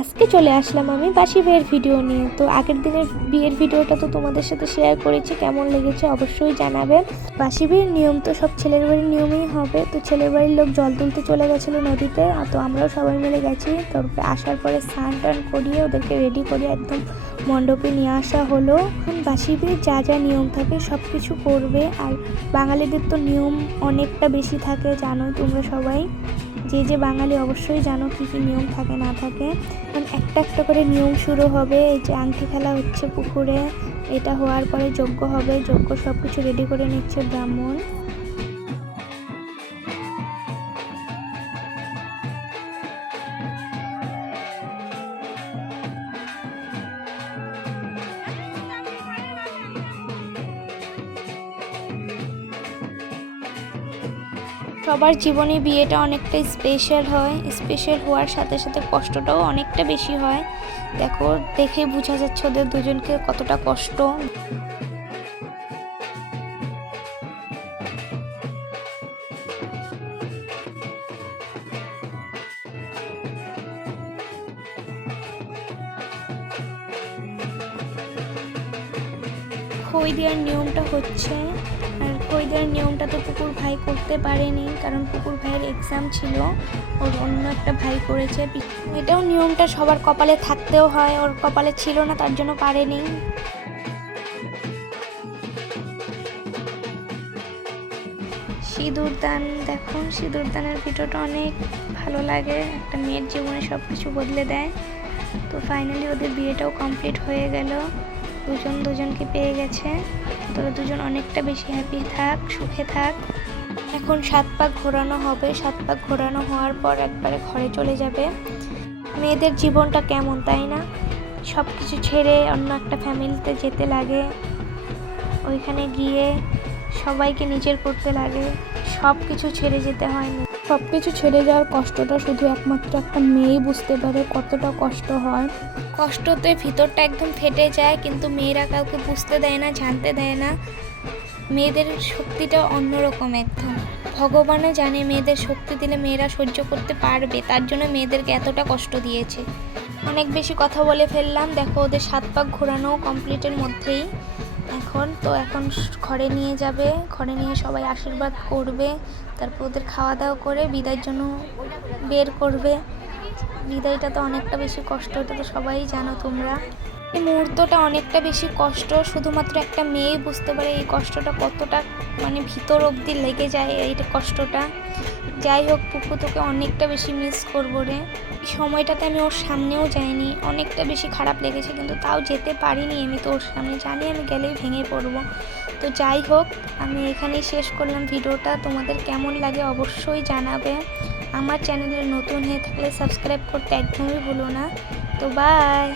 আজকে চলে আসলাম আমি বাসি বিয়ের ভিডিও নিয়ে। তো আগের দিনের বিয়ের ভিডিওটা তো তোমাদের সাথে শেয়ার করেছি, কেমন লেগেছে অবশ্যই জানাবে। বাসি বিয়ের নিয়ম তো সব ছেলের বাড়ির নিয়মেই হবে। তো ছেলের বাড়ির লোক জল তুলতে চলে গেছিলো নদীতে, তো আমরাও সবাই মিলে গেছি। তারপরে আসার পরে স্নান টান করিয়ে ওদেরকে রেডি করে একদম মণ্ডপে নিয়ে আসা হলো। এখন বাসি বিয়ের যা যা নিয়ম থাকে সব কিছু করবে। আর বাঙালিদের তো নিয়ম অনেকটা বেশি থাকে, জানো তোমরা সবাই। যে বাঙালি অবশ্যই জানো কী কী নিয়ম থাকে না থাকে। একটা একটা করে নিয়ম শুরু হবে। এই যে আংটি খেলা হচ্ছে পুকুরে, এটা হওয়ার পরে যজ্ঞ হবে। যজ্ঞ সব কিছু রেডি করে নিচ্ছে ব্রাহ্মণ। সবার জীবনে বিয়েটা অনেকটা স্পেশাল হয়। স্পেশাল হওয়ার সাথে সাথে কষ্টটাও অনেকটা বেশি হয়। দেখো, দেখেই বোঝা যাচ্ছে ওদের দুজনকে কতটা কষ্ট। খই দেওয়ার নিয়মটা হচ্ছে, আর খই দেওয়ার নিয়মটা তো পুকুর ভাই করতে পারেনি, কারণ পুকুর ভাইয়ের এক্সাম ছিল, ওর অন্য একটা ভাই করেছে। এটাও নিয়মটা সবার কপালে থাকতেও হয়, ওর কপালে ছিল না তার জন্য পারেনি। সিঁদুরদান, দেখো সিঁদুরদানের ভিডিওটা অনেক ভালো লাগে, একটা মেয়ের জীবনে সব কিছু বদলে দেয়। তো ফাইনালি ওদের বিয়েটাও কমপ্লিট হয়ে গেল, দুজন দুজনকে পেয়ে গেছে। তোরা দুজন অনেকটা বেশি হ্যাপি থাক, সুখে থাক। এখন 7 পাক ঘোরানো হবে। 7 পাক ঘোরানো হওয়ার পর একবারে ঘরে চলে যাবে। মেয়েদের জীবনটা কেমন, তাই না? সব কিছু ছেড়ে অন্য একটা ফ্যামিলিতে যেতে লাগে, ওইখানে গিয়ে সবাইকে নিজের করতে লাগে, সব কিছু ছেড়ে যেতে হয় না। সব কিছু ছেড়ে যাওয়ার কষ্টটা শুধু একমাত্র একটা মেয়েই বুঝতে পারে কতটা কষ্ট হয়। কষ্টতে ভিতরটা একদম ফেটে যায়, কিন্তু মেয়েরা কাউকে বুঝতে দেয় না, জানতে দেয় না। মেয়েদের শক্তিটা অন্যরকম একদম। ভগবানও জানে মেয়েদের শক্তি দিলে মেয়েরা সহ্য করতে পারবে, তার জন্য মেয়েদেরকে এতটা কষ্ট দিয়েছে। অনেক বেশি কথা বলে ফেললাম। দেখো ওদের 7 পাক ঘোরানো কমপ্লিটের মধ্যেই এখন ঘরে নিয়ে যাবে। ঘরে নিয়ে সবাই আশীর্বাদ করবে, তারপর ওদের খাওয়া দাওয়া করে বিদায়ের জন্য বের করবে। বিদায়টা তো অনেকটা বেশি কষ্ট, এটা তো সবাই জানো তোমরা। এই মুহূর্তটা অনেকটা বেশি কষ্ট, শুধুমাত্র একটা মেয়েই বুঝতে পারে এই কষ্টটা কতটা ভিতর অবধি লেগে যায় এই কষ্টটা। যাই হোক পুকু, তোকে অনেকটা বেশি মিস করবো রে। এই সময়টাতে আমি ওর সামনেও যাইনি, অনেকটা বেশি খারাপ লেগেছে, কিন্তু তাও যেতে পারিনি। আমি তো ওর সামনে জানি আমি গেলেই ভেঙে পড়বো। তো যাই হোক, আমি এখানেই শেষ করলাম ভিডিওটা। তোমাদের কেমন লাগে অবশ্যই জানাবে। আমার চ্যানেলে নতুন হয়ে থাকলে সাবস্ক্রাইব করতে একদমই ভুলো না। তো বাই।